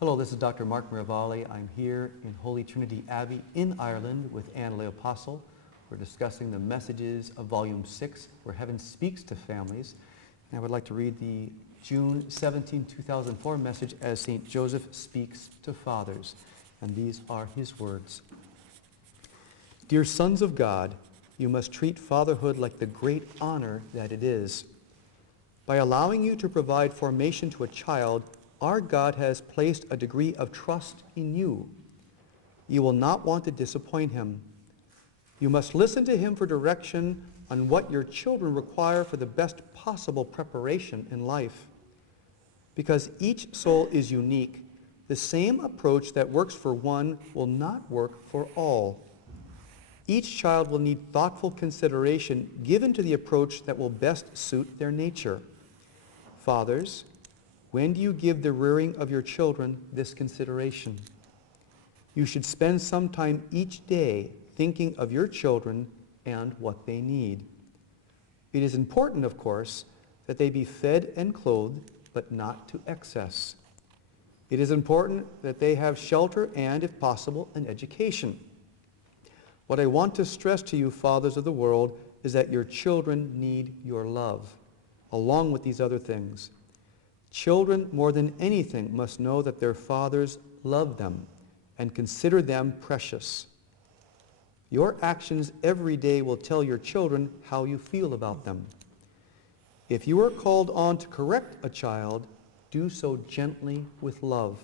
Hello, this is Dr. Mark Miravalle. I'm here in Holy Trinity Abbey in Ireland with Anne Leopold. We're discussing the messages of Volume 6, where Heaven Speaks to Families. And I would like to read the June 17, 2004 message as St. Joseph Speaks to Fathers. And these are his words. Dear sons of God, you must treat fatherhood like the great honor that it is. By allowing you to provide formation to a child, our God has placed a degree of trust in you. You will not want to disappoint him. You must listen to him for direction on what your children require for the best possible preparation in life. Because each soul is unique, the same approach that works for one will not work for all. Each child will need thoughtful consideration given to the approach that will best suit their nature. Fathers, when do you give the rearing of your children this consideration? You should spend some time each day thinking of your children and what they need. It is important, of course, that they be fed and clothed, but not to excess. It is important that they have shelter and, if possible, an education. What I want to stress to you, fathers of the world, is that your children need your love, along with these other things. Children, more than anything, must know that their fathers love them and consider them precious. Your actions every day will tell your children how you feel about them. If you are called on to correct a child, do so gently with love.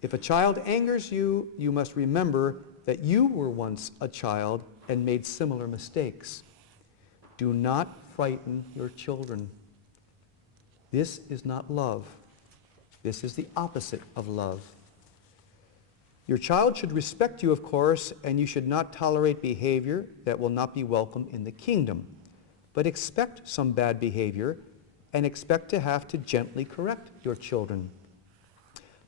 If a child angers you, you must remember that you were once a child and made similar mistakes. Do not frighten your children. This is not love. This is the opposite of love. Your child should respect you, of course, and you should not tolerate behavior that will not be welcome in the kingdom. But expect some bad behavior and expect to have to gently correct your children.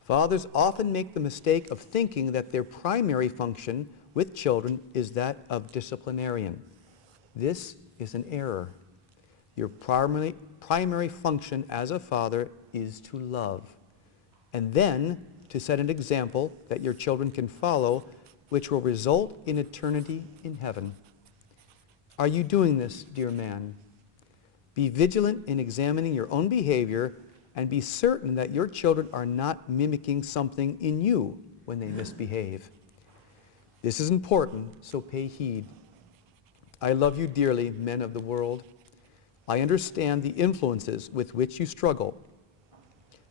Fathers often make the mistake of thinking that their primary function with children is that of disciplinarian. This is an error. Your primary function as a father is to love, and then to set an example that your children can follow, which will result in eternity in heaven. Are you doing this, dear man? Be vigilant in examining your own behavior and be certain that your children are not mimicking something in you when they misbehave. This is important, so pay heed. I love you dearly, men of the world. I understand the influences with which you struggle.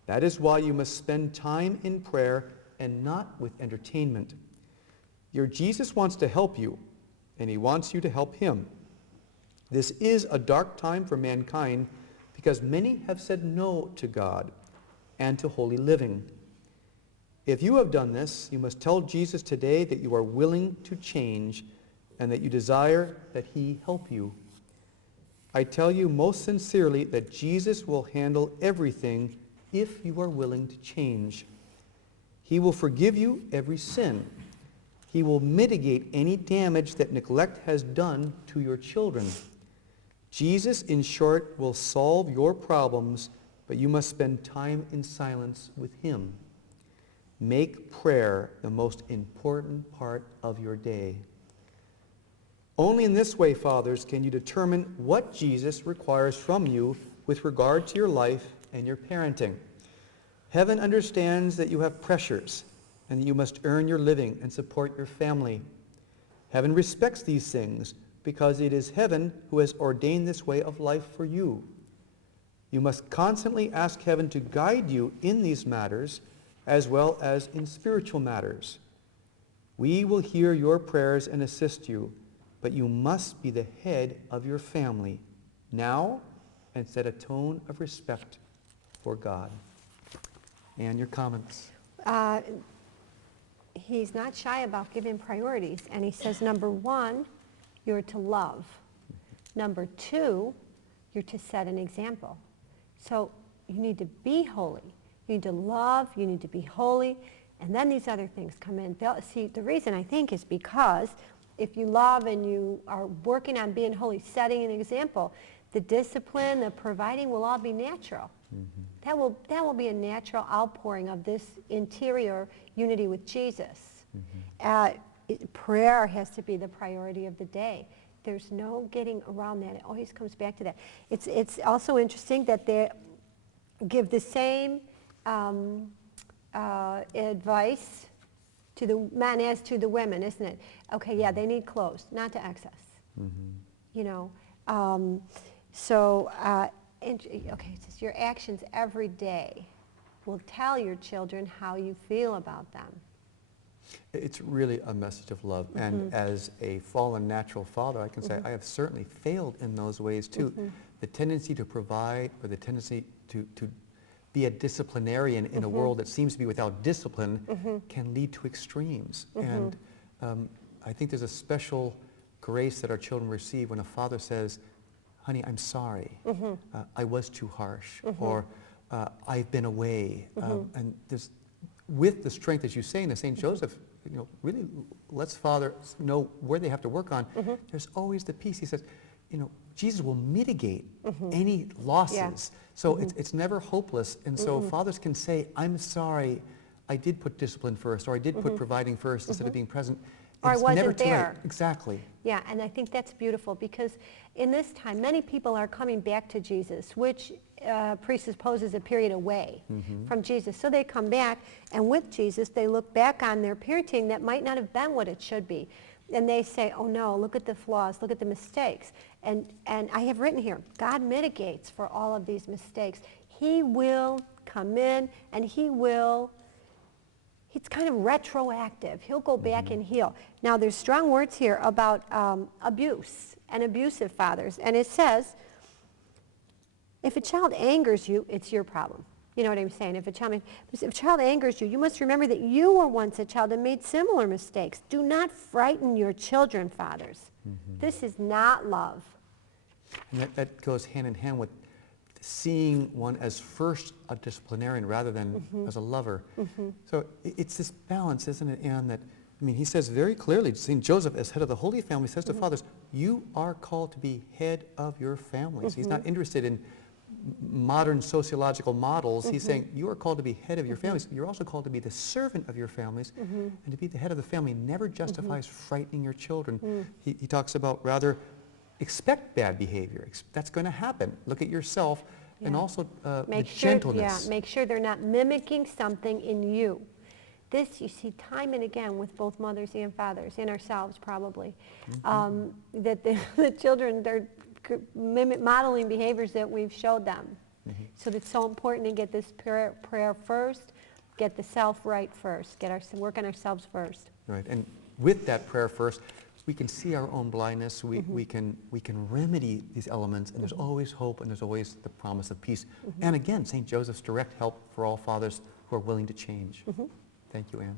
That is why you must spend time in prayer and not with entertainment. Your Jesus wants to help you, and he wants you to help him. This is a dark time for mankind because many have said no to God and to holy living. If you have done this, you must tell Jesus today that you are willing to change and that you desire that he help you. I tell you most sincerely that Jesus will handle everything if you are willing to change. He will forgive you every sin. He will mitigate any damage that neglect has done to your children. Jesus, in short, will solve your problems, but you must spend time in silence with him. Make prayer the most important part of your day. Only in this way, fathers, can you determine what Jesus requires from you with regard to your life and your parenting. Heaven understands that you have pressures and that you must earn your living and support your family. Heaven respects these things because it is heaven who has ordained this way of life for you. You must constantly ask heaven to guide you in these matters as well as in spiritual matters. We will hear your prayers and assist you, but you must be the head of your family now and set a tone of respect for God. And your comments? He's not shy about giving priorities, and he says, number one, you're to love. Number two, you're to set an example. So you need to be holy. You need to love, you need to be holy, and then these other things come in. See, the reason I think is because if you love and you are working on being holy, setting an example, the discipline, the providing will all be natural. that will be a natural outpouring of this interior unity with Jesus. Prayer has to be the priority of the day. There's no getting around that. It always comes back to that. It's also interesting that they give the same advice to the men as to the women, isn't it? Okay, yeah, they need clothes, not to excess. You know, okay, it says your actions every day will tell your children how you feel about them. It's really a message of love. And as a fallen natural father, I can say I have certainly failed in those ways too. The tendency to provide, or the tendency to be a disciplinarian in a world that seems to be without discipline can lead to extremes. And I think there's a special grace that our children receive when a father says, honey, I'm sorry, I was too harsh, or I've been away. And there's, with the strength, as you say, in the St. Joseph, you know, really lets fathers know where they have to work on. There's always the peace. He says, you know, Jesus will mitigate any losses. So it's never hopeless. And so fathers can say, I'm sorry, I did put discipline first, or I did put providing first instead of being present. Or I It's wasn't never too late. there. Exactly. Yeah, and I think that's beautiful because in this time, many people are coming back to Jesus, which presupposes a period away from Jesus. So they come back, and with Jesus, they look back on their parenting that might not have been what it should be. And they say, oh no, look at the flaws, look at the mistakes. And I have written here, God mitigates for all of these mistakes. He will come in, and it's kind of retroactive. He'll go back and heal. Now, there's strong words here about abuse and abusive fathers. And it says, if a child angers you, it's your problem. You know what I'm saying? If a child angers you, you must remember that you were once a child and made similar mistakes. Do not frighten your children, fathers. This is not love. And that goes hand in hand with seeing one as first a disciplinarian rather than as a lover. So it's this balance, isn't it, Anne, that, I mean, he says very clearly, St. Joseph, as head of the Holy Family, says to fathers, you are called to be head of your families. He's not interested in modern sociological models. He's saying you are called to be head of your families. You're also called to be the servant of your families, and to be the head of the family never justifies frightening your children. He talks about rather expect bad behavior. That's going to happen. Look at yourself, and also the gentleness. Yeah, make sure they're not mimicking something in you. This you see time and again with both mothers and fathers, and ourselves probably, that the children, they're modeling behaviors that we've showed them. So it's so important to get this prayer first, get the self right first, work on ourselves first. Right, and with that prayer first, we can see our own blindness, we can remedy these elements, and there's always hope, and there's always the promise of peace. And again, St. Joseph's direct help for all fathers who are willing to change. Thank you, Anne.